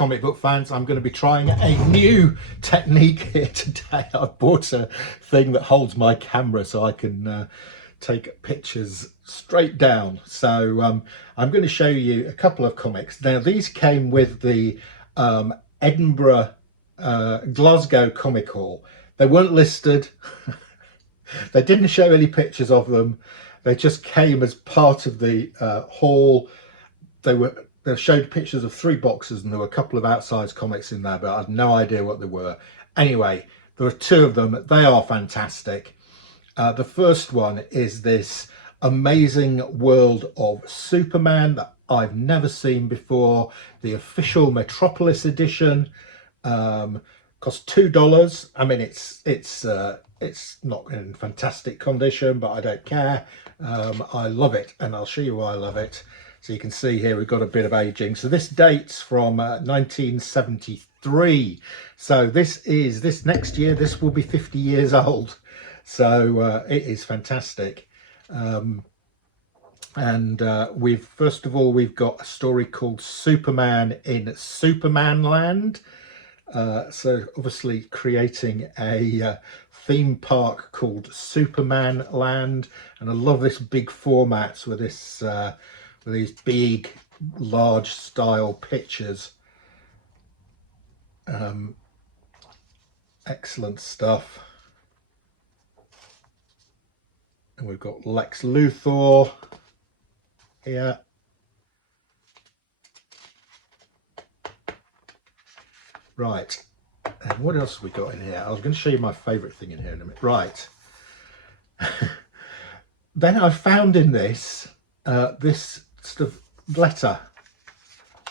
comic book fans, I'm going to be trying a new technique here today. I've bought a thing that holds my camera so I can take pictures straight down. So I'm going to show you a couple of comics. Now these came with the Edinburgh Glasgow Comic Hall. They weren't listed. They didn't show any pictures of them. They just came as part of the hall. They showed pictures of 3 boxes and there were a couple of outside comics in there, but I had no idea what they were. Anyway, there are 2 of them. They are fantastic. The first one is this amazing world of Superman that I've never seen before. The official Metropolis edition cost $2. I mean, it's not in fantastic condition, but I don't care. I love it, and I'll show you why I love it. So you can see here we've got a bit of aging. So this dates from 1973. So this next year, this will be 50 years old. So it is fantastic. First of all, we've got a story called Superman in Superman Land. So obviously creating a theme park called Superman Land, and I love this big formats with this with these big large style pictures. Excellent stuff. And we've got Lex Luthor here. Right, and what else have we got in here? I was going to show you my favourite thing in here in a minute. Right. Then I found in this this sort of letter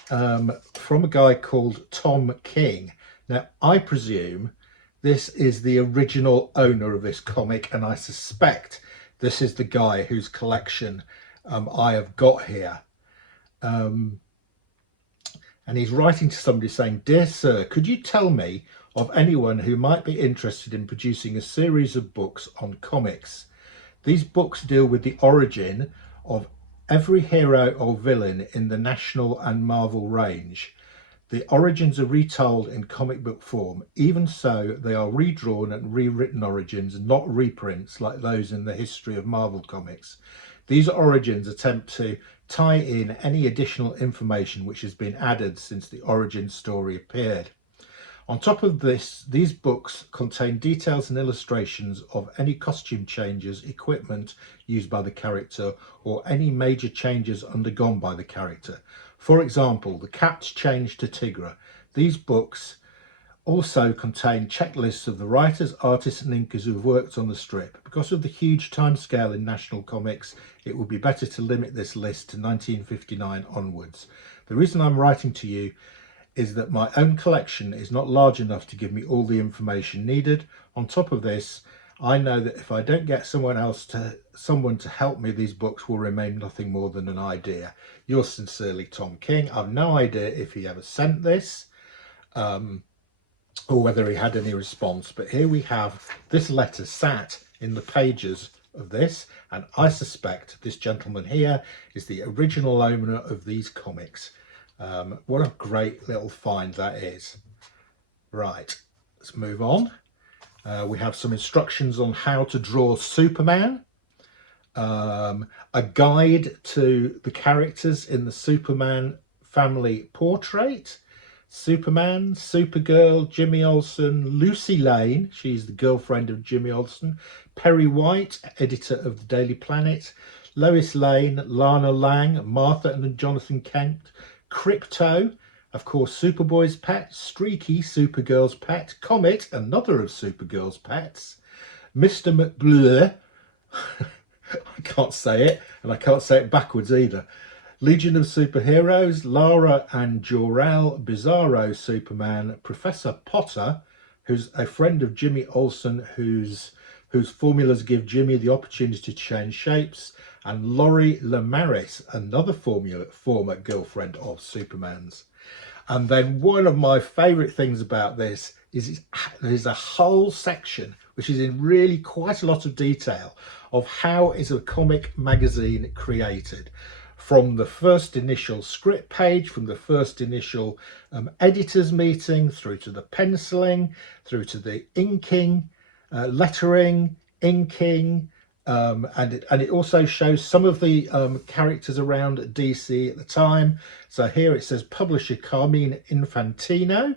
from a guy called Tom King. Now, I presume this is the original owner of this comic, and I suspect this is the guy whose collection I have got here. And he's writing to somebody saying, "Dear sir, could you tell me of anyone who might be interested in producing a series of books on comics? These books deal with the origin of every hero or villain in the National and Marvel range. The origins are retold in comic book form. Even so, they are redrawn and rewritten origins, not reprints like those in the history of Marvel Comics. These origins attempt to tie in any additional information which has been added since the origin story appeared. On top of this, these books contain details and illustrations of any costume changes, equipment used by the character, or any major changes undergone by the character. For example, the Cap's change to Tigra. These books also contain checklists of the writers, artists and inkers who have worked on the strip. Because of the huge timescale in National Comics, it would be better to limit this list to 1959 onwards. The reason I'm writing to you is that my own collection is not large enough to give me all the information needed. On top of this, I know that if I don't get someone to help me, these books will remain nothing more than an idea. Yours sincerely, Tom King." I've no idea if he ever sent this or whether he had any response, but here we have this letter sat in the pages of this, and I suspect this gentleman here is the original owner of these comics. What a great little find that is. Right, let's move on. We have some instructions on how to draw Superman, a guide to the characters in the Superman family portrait, Superman, Supergirl, Jimmy Olsen, Lucy Lane, she's the girlfriend of Jimmy Olsen, Perry White, editor of the Daily Planet, Lois Lane, Lana Lang, Martha and Jonathan Kent, Crypto, of course, Superboy's pet, Streaky, Supergirl's pet, Comet, another of Supergirl's pets, Mr. McBlur, I can't say it, and I can't say it backwards either, Legion of Superheroes, Lara and Jor-El, Bizarro Superman, Professor Potter, who's a friend of Jimmy Olsen, whose formulas give Jimmy the opportunity to change shapes, and Laurie Lamaris, another former girlfriend of Superman's. And then one of my favourite things about this is there's a whole section which is in really quite a lot of detail of how is a comic magazine created. from the first initial script page, from the first initial editors meeting, through to the penciling, through to the inking, lettering, inking, and it also shows some of the characters around DC at the time. So here it says publisher Carmine Infantino,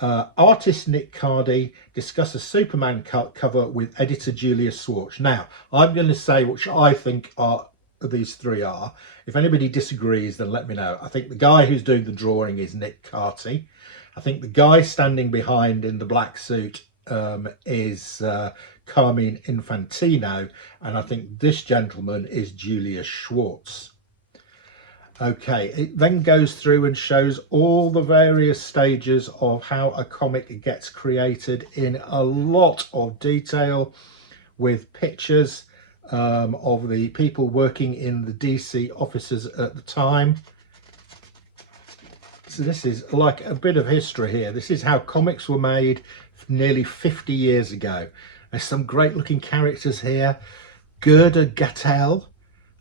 artist Nick Cardy discusses Superman cover with editor Julius Schwartz. Now, I'm going to say which I think are these three are. If anybody disagrees, then let me know. I think the guy who's doing the drawing is Nick Carty. I think the guy standing behind in the black suit is Carmine Infantino, and I think this gentleman is Julius Schwartz. Okay, it then goes through and shows all the various stages of how a comic gets created in a lot of detail, with pictures of the people working in the DC offices at the time. So this is like a bit of history here. This is how comics were made nearly 50 years ago. There's some great looking characters here. Gerda Gattel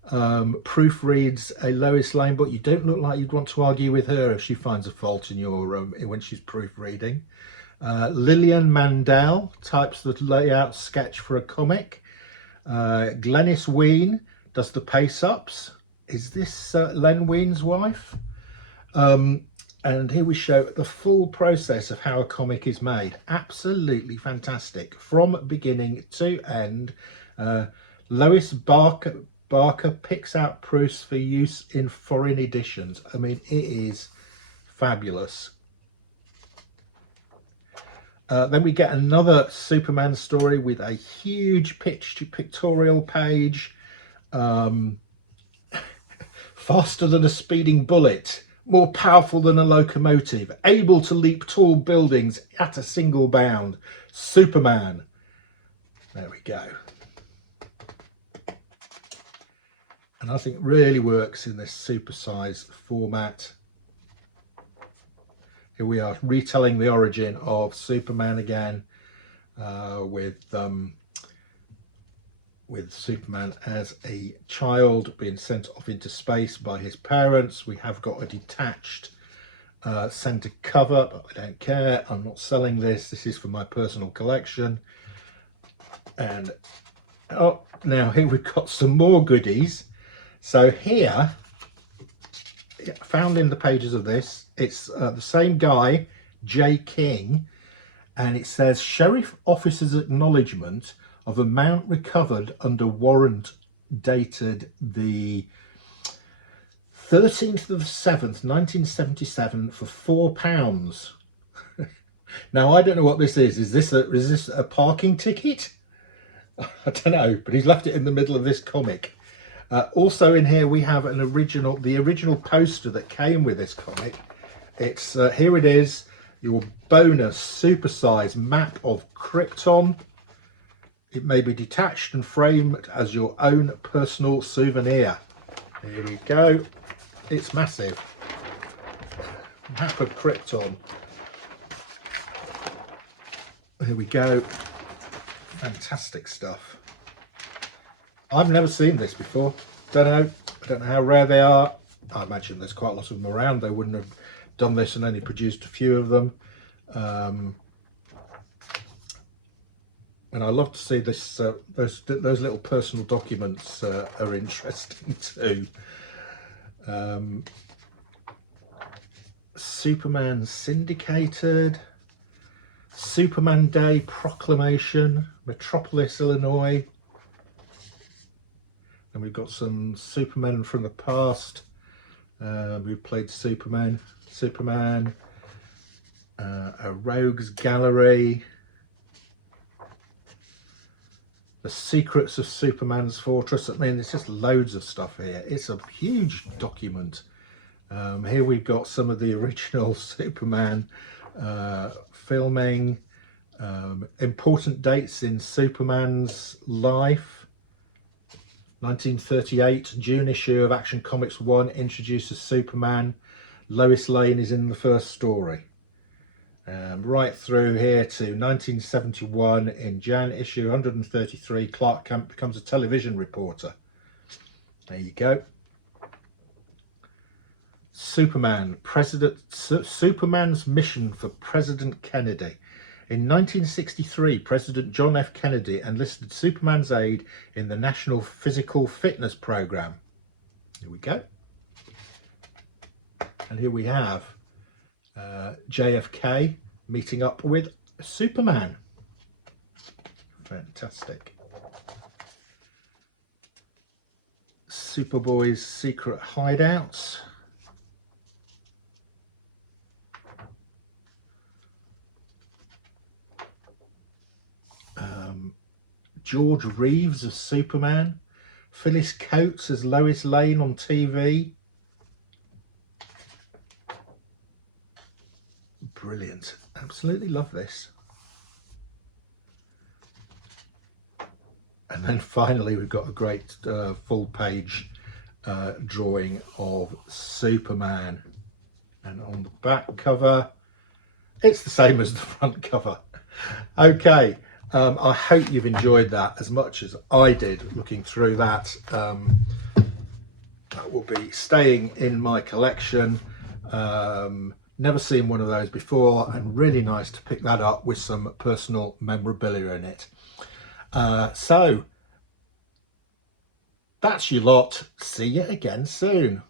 proofreads a Lois Lane book. You don't look like you'd want to argue with her if she finds a fault in your when she's proofreading. Lillian Mandel types the layout sketch for a comic. Glenys Ween does the pace-ups. Is this Len Ween's wife? And here we show the full process of how a comic is made. Absolutely fantastic from beginning to end. Lois Barker picks out proofs for use in foreign editions. I mean, it is fabulous. Then we get another Superman story with a huge pictorial page. Faster than a speeding bullet, more powerful than a locomotive, able to leap tall buildings at a single bound. Superman. There we go. And I think really works in this supersize format. Here we are retelling the origin of Superman again, with Superman as a child being sent off into space by his parents. We have got a detached centre cover, but I don't care. I'm not selling this. This is for my personal collection. And oh, now here we've got some more goodies. So here, found in the pages of this, it's the same guy, J. King, and it says sheriff officer's acknowledgement of amount recovered under warrant dated the 13th of the 7th, 1977 for £4. Now, I don't know what this is. Is this a parking ticket? I don't know, but he's left it in the middle of this comic. Also in here we have the original poster that came with this comic. It's here it is, your bonus supersize map of Krypton. It may be detached and framed as your own personal souvenir. Here we go. It's massive. Map of Krypton. Here we go. Fantastic stuff. I've never seen this before. I don't know how rare they are. I imagine there's quite a lot of them around. They wouldn't have done this and only produced a few of them. And I love to see this. Those little personal documents are interesting too. Superman Syndicated, Superman Day Proclamation, Metropolis, Illinois. And we've got some Supermen from the past who played Superman, a Rogues Gallery, The Secrets of Superman's Fortress. I mean, there's just loads of stuff here. It's a huge document. Here we've got some of the original Superman filming, important dates in Superman's life. 1938, June issue of Action Comics 1 introduces Superman. Lois Lane is in the first story. Right through here to 1971, in Jan issue 133, Clark Kent becomes a television reporter. There you go. Superman, Superman's mission for President Kennedy. In 1963, President John F. Kennedy enlisted Superman's aid in the National Physical Fitness Program. Here we go. And here we have JFK meeting up with Superman. Fantastic. Superboy's secret hideouts. George Reeves as Superman. Phyllis Coates as Lois Lane on TV. Brilliant. Absolutely love this. And then finally we've got a great full page drawing of Superman. And on the back cover, it's the same as the front cover. Okay, I hope you've enjoyed that as much as I did looking through that. That will be staying in my collection. Never seen one of those before, and really nice to pick that up with some personal memorabilia in it. So that's your lot. See you again soon.